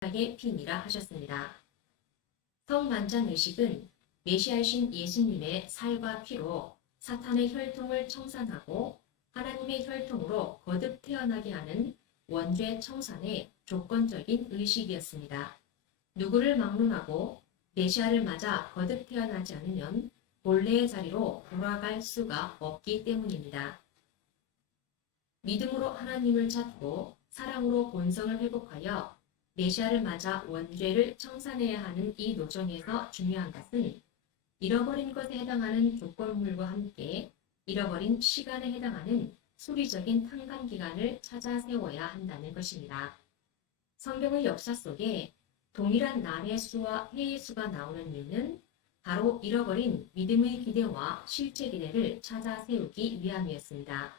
하게 피니라 하셨습니다. 성만찬의식은 메시아이신 예수님의 살과 피로 사탄의 혈통을 청산하고 하나님의 혈통으로 거듭 태어나게 하는 원죄 청산의 조건적인 의식이었습니다. 누구를 막론하고 메시아를 맞아 거듭 태어나지 않으면 본래의 자리로 돌아갈 수가 없기 때문입니다. 믿음으로 하나님을 찾고 사랑으로 본성을 회복하여 메시아를 맞아 원죄를 청산해야 하는 이 노정에서 중요한 것은 잃어버린 것에 해당하는 조건물과 함께 잃어버린 시간에 해당하는 수리적인 탄감기간을 찾아 세워야 한다는 것입니다. 성경의 역사 속에 동일한 날의 수와 해의 수가 나오는 이유는 바로 잃어버린 믿음의 기대와 실제 기대를 찾아 세우기 위함이었습니다.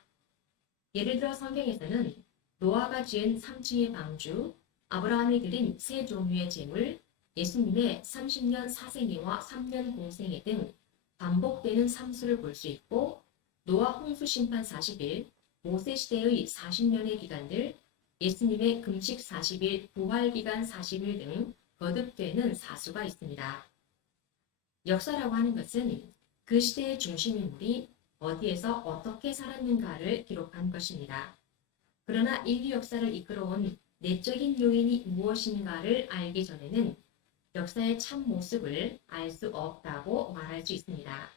예를 들어 성경에서는 노아가 지은 3층의 방주, 아브라함이 드린 세 종류의 제물, 예수님의 30년 사생애와 3년 공생애 등 반복되는 삶수를 볼 수 있고 노아 홍수 심판 40일, 모세 시대의 40년의 기간들, 예수님의 금식 40일, 부활 기간 40일 등 거듭되는 사수가 있습니다. 역사라고 하는 것은 그 시대의 중심 인물이 어디에서 어떻게 살았는가를 기록한 것입니다. 그러나 인류 역사를 이끌어온 내적인 요인이 무엇인가를 알기 전에는 역사의 참 모습을 알 수 없다고 말할 수 있습니다.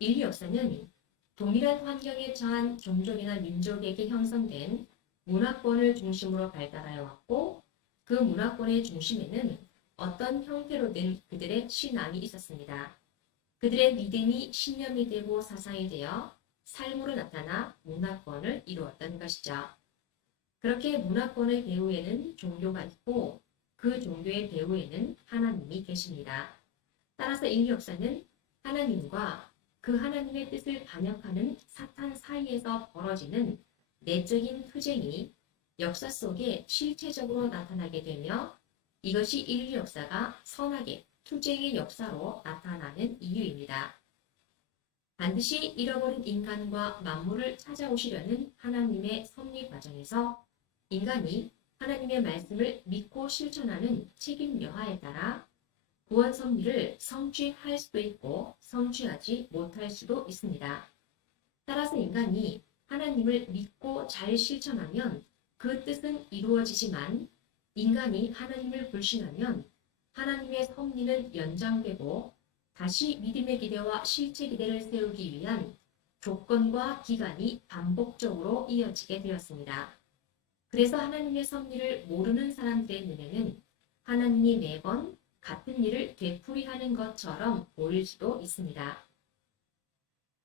인류 역사는 동일한 환경에 처한 종족이나 민족에게 형성된 문화권을 중심으로 발달하여 왔고 그 문화권의 중심에는 어떤 형태로든 그들의 신앙이 있었습니다. 그들의 믿음이 신념이 되고 사상이 되어 삶으로 나타나 문화권을 이루었던 것이죠. 그렇게 문화권의 배후에는 종교가 있고 그 종교의 배후에는 하나님이 계십니다. 따라서 인류 역사는 하나님과 그 하나님의 뜻을 반역하는 사탄 사이에서 벌어지는 내적인 투쟁이 역사 속에 실체적으로 나타나게 되며 이것이 인류 역사가 선악의 투쟁의 역사로 나타나는 이유입니다. 반드시 잃어버린 인간과 만물을 찾아오시려는 하나님의 섭리 과정에서 인간이 하나님의 말씀을 믿고 실천하는 책임 여하에 따라 구원 섭리를 성취할 수도 있고 성취하지 못할 수도 있습니다. 따라서 인간이 하나님을 믿고 잘 실천하면 그 뜻은 이루어지지만 인간이 하나님을 불신하면 하나님의 섭리는 연장되고 다시 믿음의 기대와 실제 기대를 세우기 위한 조건과 기간이 반복적으로 이어지게 되었습니다. 그래서 하나님의 섭리를 모르는 사람들의 눈에는 하나님이 매번 같은 일을 되풀이하는 것처럼 보일 수도 있습니다.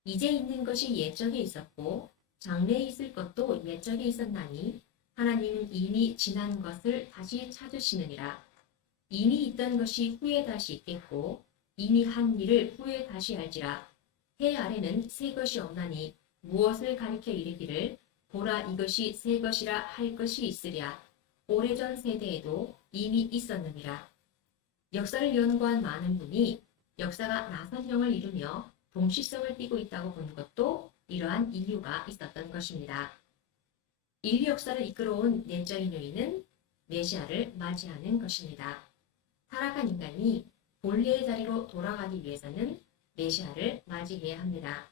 이제 있는 것이 옛적에 있었고 장래에 있을 것도 옛적에 있었나니 하나님은 이미 지난 것을 다시 찾으시느니라. 이미 있던 것이 후에 다시 있겠고 이미 한 일을 후에 다시 할지라. 해 아래는 새 것이 없나니 무엇을 가리켜 이르기를 보라 이것이 새 것이라 할 것이 있으랴. 오래전 세대에도 이미 있었느니라. 역사를 연구한 많은 분이 역사가 나선형을 이루며 동시성을 띠고 있다고 보는 것도 이러한 이유가 있었던 것입니다. 인류 역사를 이끌어온 내적인 요인은 메시아를 맞이하는 것입니다. 타락한 인간이 본래의 자리로 돌아가기 위해서는 메시아를 맞이해야 합니다.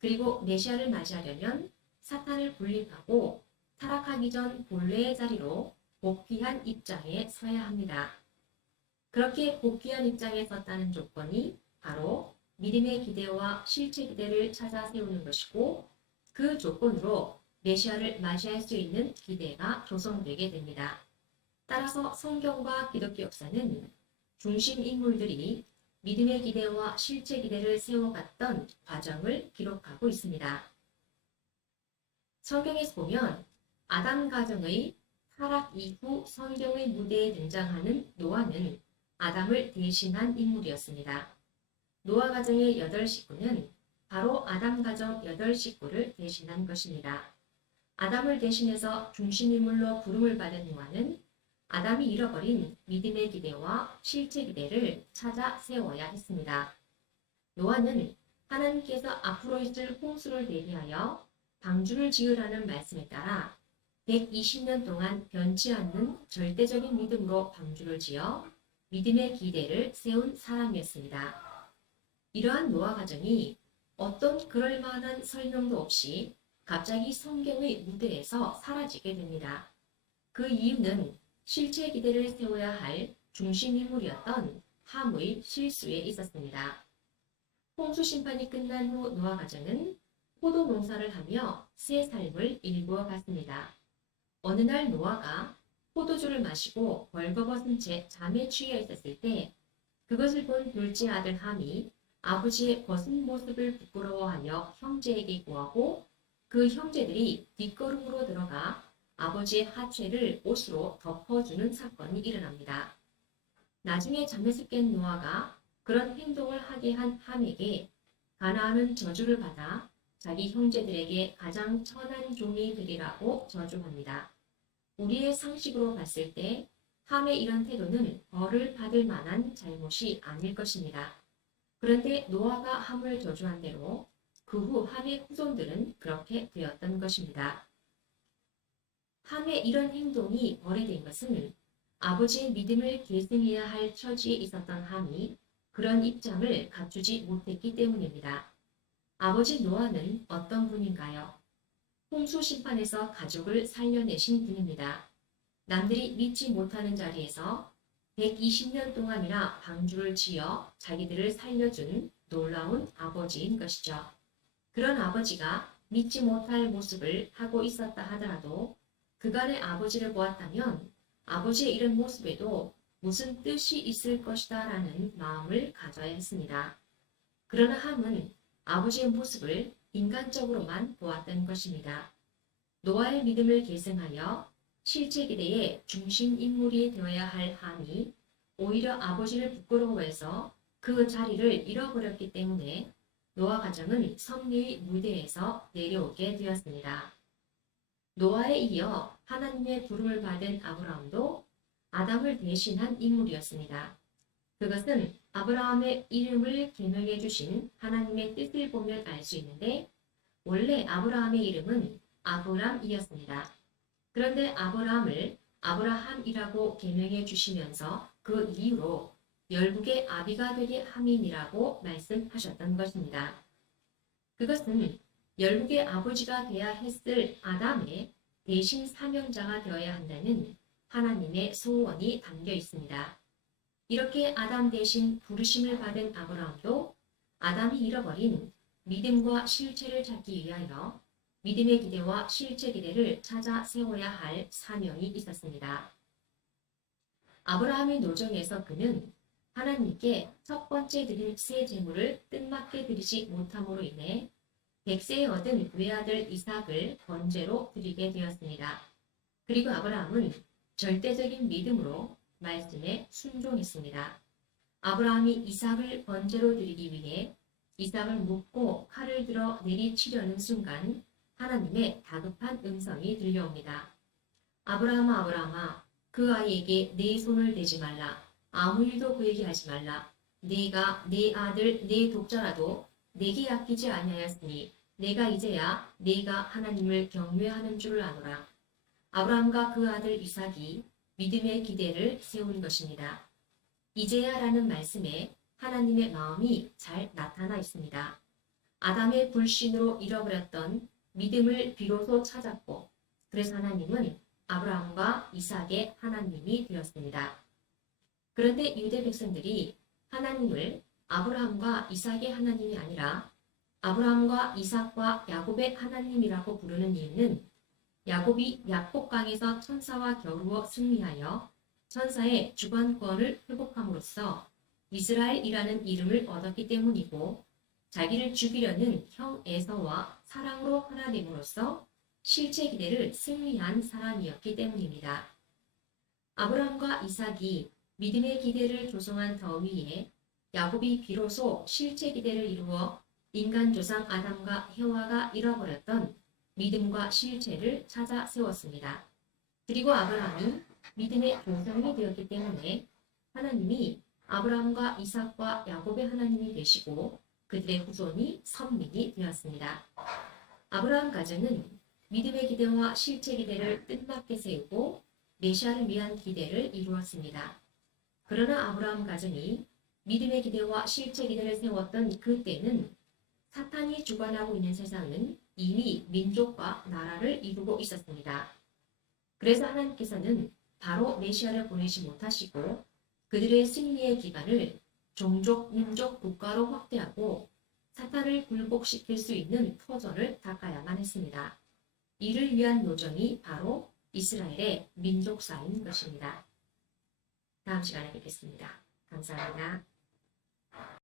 그리고 메시아를 맞이하려면 사탄을 분립하고 타락하기 전 본래의 자리로 복귀한 입장에 서야 합니다. 그렇게 복귀한 입장에 섰다는 조건이 바로 믿음의 기대와 실체 기대를 찾아 세우는 것이고 그 조건으로 메시아를 맞이할 수 있는 기대가 조성되게 됩니다. 따라서 성경과 기독교 역사는 중심 인물들이 믿음의 기대와 실제 기대를 세워갔던 과정을 기록하고 있습니다. 성경에서 보면 아담 가정의 타락 이후 성경의 무대에 등장하는 노아는 아담을 대신한 인물이었습니다. 노아 가정의 8식구는 바로 아담 가정 8식구를 대신한 것입니다. 아담을 대신해서 중심인물로 부름을 받은 노아는 아담이 잃어버린 믿음의 기대와 실제 기대를 찾아 세워야 했습니다. 노아는 하나님께서 앞으로 있을 홍수를 대비하여 방주를 지으라는 말씀에 따라 120년 동안 변치 않는 절대적인 믿음으로 방주를 지어 믿음의 기대를 세운 사람이었습니다. 이러한 노아 가정이 어떤 그럴 만한 설명도 없이 갑자기 성경의 무대에서 사라지게 됩니다. 그 이유는 실체 기대를 세워야 할 중심 인물이었던 함의 실수에 있었습니다. 홍수 심판이 끝난 후 노아 가정은 포도 농사를 하며 새 삶을 일구어 갔습니다. 어느 날 노아가 포도주를 마시고 벌거벗은 채 잠에 취해 있었을 때 그것을 본 둘째 아들 함이 아버지의 벗은 모습을 부끄러워하며 형제에게 구하고 그 형제들이 뒷걸음으로 들어가 아버지의 하체를 옷으로 덮어주는 사건이 일어납니다. 나중에 잠에서 깬 노아가 그런 행동을 하게 한 함에게 가나안은 저주를 받아 자기 형제들에게 가장 천한 종이 되리라고 저주합니다. 우리의 상식으로 봤을 때 함의 이런 태도는 벌을 받을 만한 잘못이 아닐 것입니다. 그런데 노아가 함을 저주한 대로 그 후 함의 후손들은 그렇게 되었던 것입니다. 함의 이런 행동이 벌이 된 것은 아버지의 믿음을 계승해야 할 처지에 있었던 함이 그런 입장을 갖추지 못했기 때문입니다. 아버지 노아는 어떤 분인가요? 홍수 심판에서 가족을 살려내신 분입니다. 남들이 믿지 못하는 자리에서 120년 동안이나 방주를 지어 자기들을 살려준 놀라운 아버지인 것이죠. 그런 아버지가 믿지 못할 모습을 하고 있었다 하더라도 그간의 아버지를 보았다면 아버지의 이런 모습에도 무슨 뜻이 있을 것이다 라는 마음을 가져야 했습니다. 그러나 함은 아버지의 모습을 인간적으로만 보았던 것입니다. 노아의 믿음을 계승하여 실제 기대의 중심 인물이 되어야 할 함이 오히려 아버지를 부끄러워해서 그 자리를 잃어버렸기 때문에 노아 가정은 섭리의 무대에서 내려오게 되었습니다. 노아에 이어 하나님의 부름을 받은 아브라함도 아담을 대신한 인물이었습니다. 그것은 아브라함의 이름을 개명해 주신 하나님의 뜻을 보면 알 수 있는데 원래 아브라함의 이름은 아브람이었습니다. 그런데 아브라함을 아브라함이라고 개명해 주시면서 그 이후로 열국의 아비가 되게 함인이라고 말씀하셨던 것입니다. 그것은 열국의 아버지가 되어야 했을 아담의 대신 사명자가 되어야 한다는 하나님의 소원이 담겨 있습니다. 이렇게 아담 대신 부르심을 받은 아브라함도 아담이 잃어버린 믿음과 실체를 찾기 위하여 믿음의 기대와 실체 기대를 찾아 세워야 할 사명이 있었습니다. 아브라함의 노정에서 그는 하나님께 첫 번째 드린 새 제물을 뜻맞게 드리지 못함으로 인해 100세에 얻은 외아들 이삭을 번제로 드리게 되었습니다. 그리고 아브라함은 절대적인 믿음으로 말씀에 순종했습니다. 아브라함이 이삭을 번제로 드리기 위해 이삭을 묶고 칼을 들어 내리치려는 순간 하나님의 다급한 음성이 들려옵니다. 아브라함아 아브라함아 그 아이에게 내 손을 대지 말라. 아무 일도 그에게 하지 말라. 네가 내 아들 내 독자라도 내게 아끼지 아니하였으니 내가 이제야 네가 하나님을 경외하는 줄을 아노라. 아브라함과 그 아들 이삭이 믿음의 기대를 세운 것입니다. 이제야라는 말씀에 하나님의 마음이 잘 나타나 있습니다. 아담의 불신으로 잃어버렸던 믿음을 비로소 찾았고 그래서 하나님은 아브라함과 이삭의 하나님이 되었습니다. 그런데 유대 백성들이 하나님을 아브라함과 이삭의 하나님이 아니라 아브라함과 이삭과 야곱의 하나님이라고 부르는 이유는 야곱이 야복강에서 천사와 겨루어 승리하여 천사의 주관권을 회복함으로써 이스라엘이라는 이름을 얻었기 때문이고 자기를 죽이려는 형 에서와 사랑으로 하나 됨으로써 실제 기대를 승리한 사람이었기 때문입니다. 아브라함과 이삭이 믿음의 기대를 조성한 더 위에 야곱이 비로소 실제 기대를 이루어 인간 조상 아담과 해와가 잃어버렸던 믿음과 실체를 찾아 세웠습니다. 그리고 아브라함이 믿음의 조상이 되었기 때문에 하나님이 아브라함과 이삭과 야곱의 하나님이 되시고 그들의 후손이 선민이 되었습니다. 아브라함 가정은 믿음의 기대와 실제 기대를 뜻맞게 세우고 메시아를 위한 기대를 이루었습니다. 그러나 아브라함 가정이 믿음의 기대와 실제 기대를 세웠던 그때는 사탄이 주관하고 있는 세상은 이미 민족과 나라를 이루고 있었습니다. 그래서 하나님께서는 바로 메시아를 보내지 못하시고 그들의 승리의 기반을 종족, 민족, 국가로 확대하고 사탄을 굴복시킬 수 있는 터전을 닦아야만 했습니다. 이를 위한 노정이 바로 이스라엘의 민족사인 것입니다. 다음 시간에 뵙겠습니다. 감사합니다.